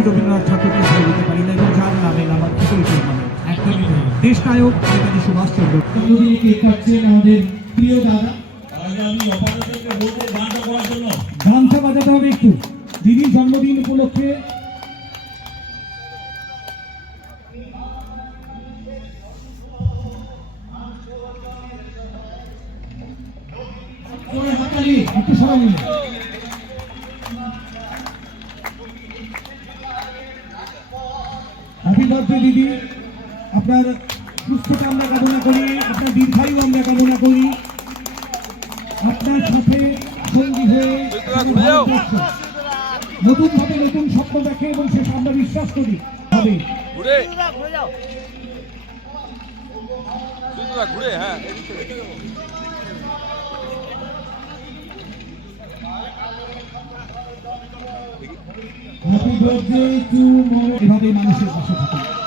শ্রী রবীন্দ্রনাথ ঠাকুরকে ভুলে যেতে পারি না এবং যার নামে আমার কি করে চলবে না। একদমই। দেশ নায়ক নেতাজি সুভাষচন্দ্র কেক আমাদের প্রিয় দাদা? আমি গানটা বাজাতে হবে একটু। দিদির জন্মদিন উপলক্ষে একটু সবাই মিলে হ্যাপি দিদি আপনার সুস্থতা আমরা কামনা করি আপনার দীর্ঘায়ু আমরা কামনা করি। আপনার সাথে সঙ্গী হয়ে নতুন ভাবে নতুন স্বপ্ন দেখে এবং সে আমরা বিশ্বাস করি হবে। ঘুরে। হ্যাঁ বার্থডে টু মোর এভাবে মানুষের পাশে থাকে